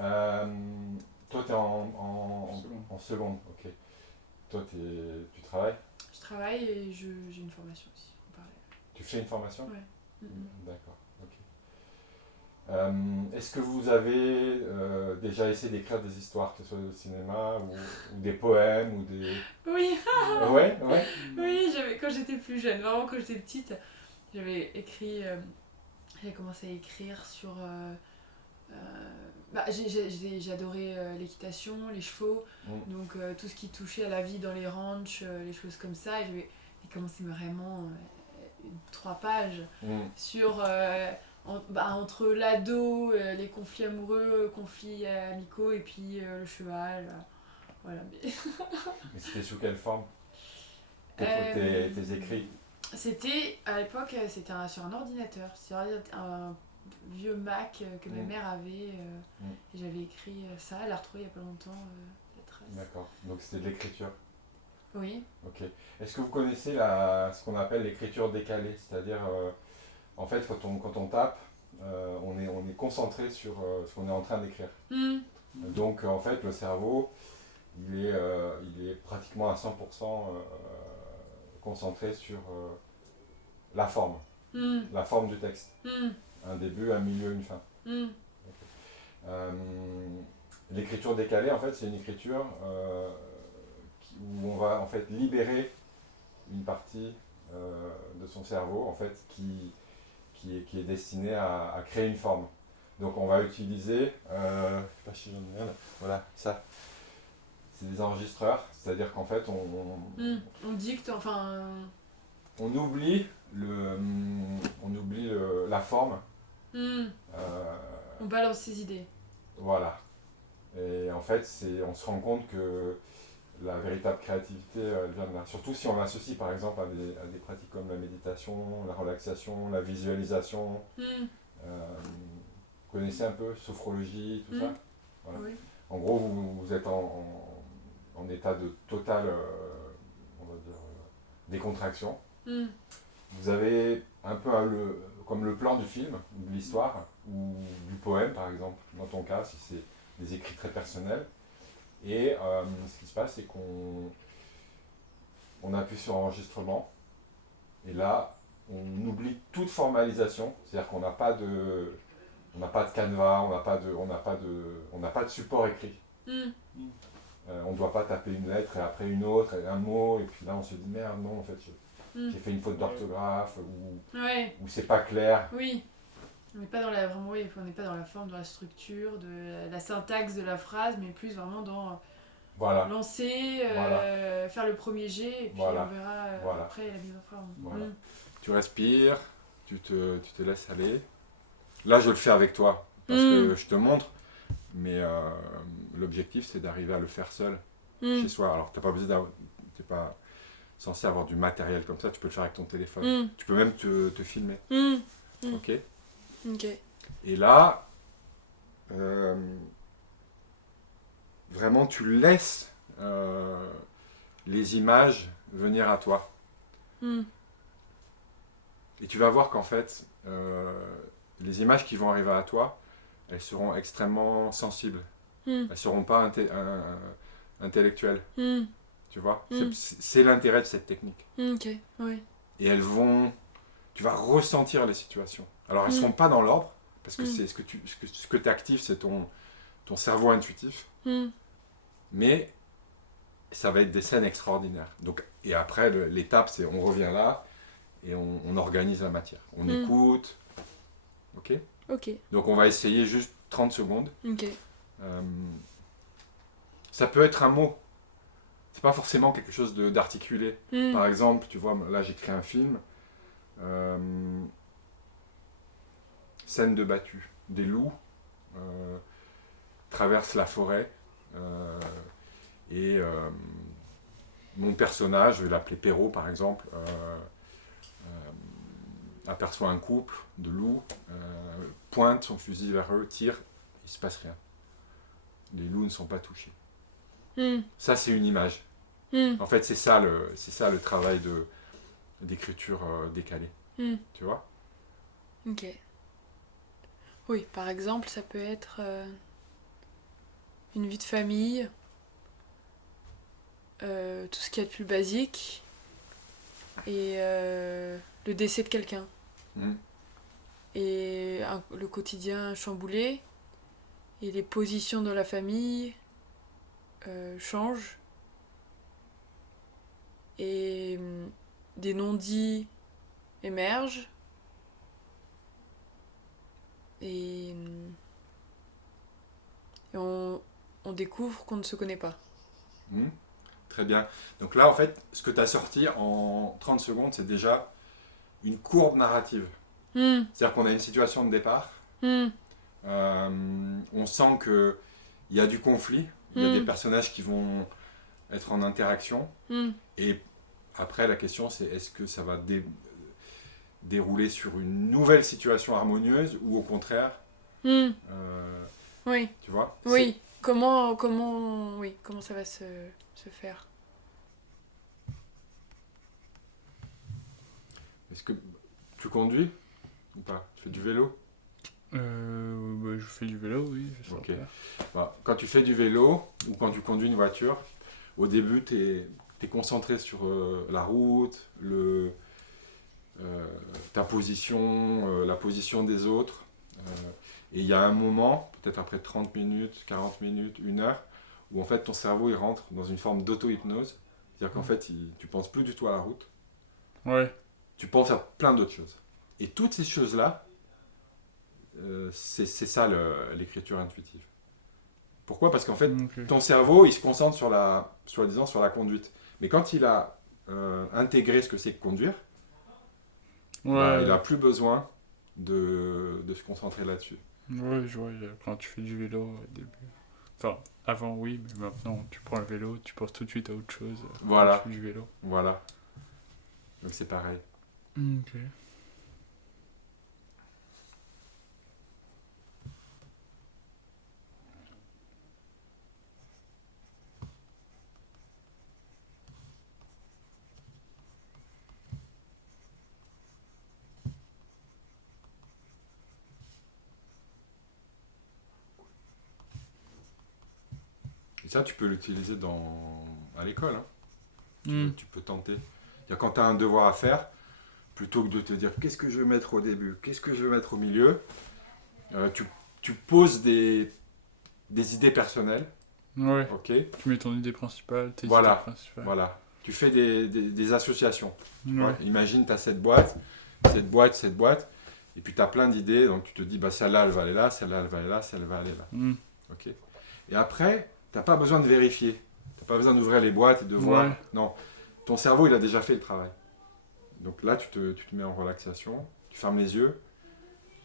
Euh, Toi, tu es Seconde. en seconde, ok. Toi, tu travailles? Je travaille et j'ai une formation aussi, en parallèle. Tu fais une formation? Ouais. D'accord, ok. Est-ce que vous avez déjà essayé d'écrire des histoires, que ce soit au cinéma ou des poèmes ou des... Oui, Ouais, ouais. oui, quand j'étais plus jeune, vraiment quand j'étais petite, j'avais écrit, j'ai commencé à écrire sur... j'adorais l'équitation, les chevaux, Mm, donc tout ce qui touchait à la vie dans les ranchs, les choses comme ça. Et j'avais commencé vraiment 3 pages mm. sur entre l'ado, les conflits amoureux, conflits amicaux, et puis le cheval. Voilà. Mais c'était sous quelle forme? Euh, Tes écrits? C'était à l'époque, c'était sur un ordinateur, sur un vieux Mac que ma Mm, mère avait. mm. Et j'avais écrit ça, elle l'a retrouvé il n'y a pas longtemps, la trace. D'accord, donc c'était de l'écriture. Oui. Ok. Est-ce que vous connaissez ce qu'on appelle l'écriture décalée? C'est-à-dire, en fait, quand on tape, on est concentré sur ce qu'on est en train d'écrire. Mm. Donc, en fait, le cerveau, il est pratiquement à 100% concentré sur Mm. la forme du texte. Mm. Un début, un milieu, une fin. Mm. Euh, L'écriture décalée, en fait, c'est une écriture où on va en fait libérer une partie de son cerveau, en fait, qui est destinée à créer une forme. Donc, on va utiliser, je sais pas si j'en ai un, voilà, ça. C'est des enregistreurs, c'est-à-dire qu'en fait, Mm. On dicte, enfin. on oublie la forme. Mm. euh, On balance ses idées. voilà. Et en fait, on se rend compte que la véritable créativité, elle vient de là. Surtout si on l'associe par exemple à des pratiques comme la méditation, la relaxation, la visualisation. Mm. Vous connaissez un peu sophrologie, tout ça? Mm. Voilà. Oui. En gros, vous êtes en état de totale on va dire, décontraction. Mm. Vous avez un peu comme le plan du film, ou de l'histoire, ou du poème par exemple, dans ton cas, si c'est des écrits très personnels. Et ce qui se passe, c'est on appuie sur enregistrement, et là, on oublie toute formalisation, c'est-à-dire qu'on n'a pas de canevas, on n'a pas de support écrit. Mm. On ne doit pas taper une lettre et après une autre, et un mot, et puis là on se dit merde, non, en fait, Mm. j'ai fait une faute d'orthographe, Ouais. ou c'est pas clair. Oui. On n'est pas dans la vraiment, oui, on n'est pas dans la forme, dans la structure, de la syntaxe de la phrase, mais plus vraiment dans Voilà, lancer, voilà, faire le premier jet, et puis voilà, on verra voilà. après la mise en forme. Voilà. Mm. Tu respires, tu te laisses aller. Là, je le fais avec toi, parce Mm. que je te montre, mais l'objectif, c'est d'arriver à le faire seul, Mm. chez soi. Alors, t'es pas censé avoir du matériel comme ça, tu peux le faire avec ton téléphone. Mm. Tu peux même te filmer, Mm. Mm. ok? Ok. Et là, vraiment, tu laisses les images venir à toi. Mm. Et tu vas voir qu'en fait, les images qui vont arriver à toi, elles seront extrêmement sensibles. Mm. Elles ne seront pas intellectuelles. Mm. Tu vois, Mm. c'est l'intérêt de cette technique. Ok, oui. Et tu vas ressentir les situations. Alors elles ne Mm. seront pas dans l'ordre, parce que Mm. c'est ce que tu actives, c'est ton cerveau intuitif. Mm. Mais ça va être des scènes extraordinaires. Donc, et après, l'étape, c'est on revient là et on organise la matière. On écoute. Ok. Ok. Donc on va essayer juste 30 secondes. Ok. Euh, Ça peut être un mot. C'est pas forcément quelque chose d'articulé. Mm. Par exemple, tu vois, là j'écris un film. euh, Scène de battue. Des loups traversent la forêt. Et mon personnage, je vais l'appeler Perrault par exemple, aperçoit un couple de loups, pointe son fusil vers eux, tire, il ne se passe rien. Les loups ne sont pas touchés. Mm. Ça, c'est une image. Mm. En fait, c'est ça le travail d'écriture décalée. Mm. Tu vois? Ok. Oui, par exemple, ça peut être une vie de famille, tout ce qu'il y a de plus basique, et le décès de quelqu'un. Et le quotidien chamboulé, et les positions dans la famille changent, et des non-dits émergent, et on découvre qu'on ne se connaît pas. Très bien. Donc là, en fait, ce que tu as sorti en 30 secondes, c'est déjà une courbe narrative. C'est-à-dire qu'on a une situation de départ. On sent qu'il y a du conflit. Il y a des personnages qui vont être en interaction. Et après, la question, c'est est-ce que ça va dérouler sur une nouvelle situation harmonieuse ou au contraire Oui. Tu vois? Oui. Comment ça va se faire? Est-ce que tu conduis ou pas? Tu fais du vélo? Je fais du vélo, oui. Ok. Bah, quand tu fais du vélo ou quand tu conduis une voiture, au début, tu es concentré sur la route, ta position, la position des autres. Et il y a un moment, peut-être après 30 minutes, 40 minutes, 1 heure, où en fait ton cerveau il rentre dans une forme d'auto-hypnose. C'est-à-dire qu'en fait, tu penses plus du tout à la route. Ouais. Tu penses à plein d'autres choses. Et toutes ces choses-là, c'est ça l'écriture intuitive. Pourquoi? Parce qu'en fait, ton cerveau, il se concentre sur la conduite. Mais quand il a intégré ce que c'est que conduire, il n'a plus besoin de se concentrer là-dessus. Ouais, je vois, quand tu fais du vélo au début. Enfin, avant oui, mais maintenant tu prends le vélo, tu penses tout de suite à autre chose. Voilà. Quand tu fais du vélo. Voilà. Donc c'est pareil. Ok. Et ça, tu peux l'utiliser à l'école. Hein. Tu peux tenter. Quand tu as un devoir à faire, plutôt que de te dire qu'est-ce que je vais mettre au début, qu'est-ce que je vais mettre au milieu, tu poses des idées personnelles. Ouais. Ok. Tu mets ton idée principale, tes Voilà. idées principales. Voilà. Tu fais des associations. Ouais. Imagine, tu as cette boîte, et puis tu as plein d'idées, donc tu te dis, bah, celle-là, elle va aller là, celle-là, elle va aller là, celle-là, elle va aller là. Ok. Et après, tu n'as pas besoin de vérifier. Tu n'as pas besoin d'ouvrir les boîtes et de voir. Non. Ton cerveau, il a déjà fait le travail. Donc là, tu te mets en relaxation, tu fermes les yeux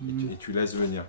et tu laisses venir.